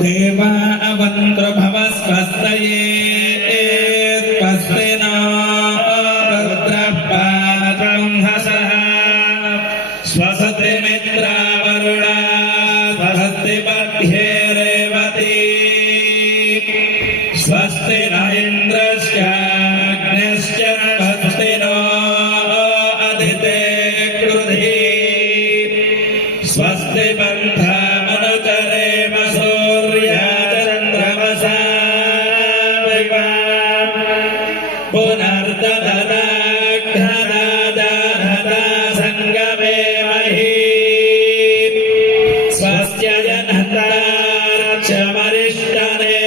देवा अवन्त्रभव स्वस्तये स्वस्ति नो रुद्रः पात्रं हसः स्वस्ति मित्रावरुणा स्वस्ति पद्ये रेवती स्वस्ति न इन्द्रश्चाग्निश्च स्वस्ति नो अदिते कृधि स्वस्ति पन्था मनुचरेम सूर्याचन्द्रमसा पुनर्दददाघ्नदादाधदा सङ्गमे मही स्वस्य जनतार्चमरिष्टने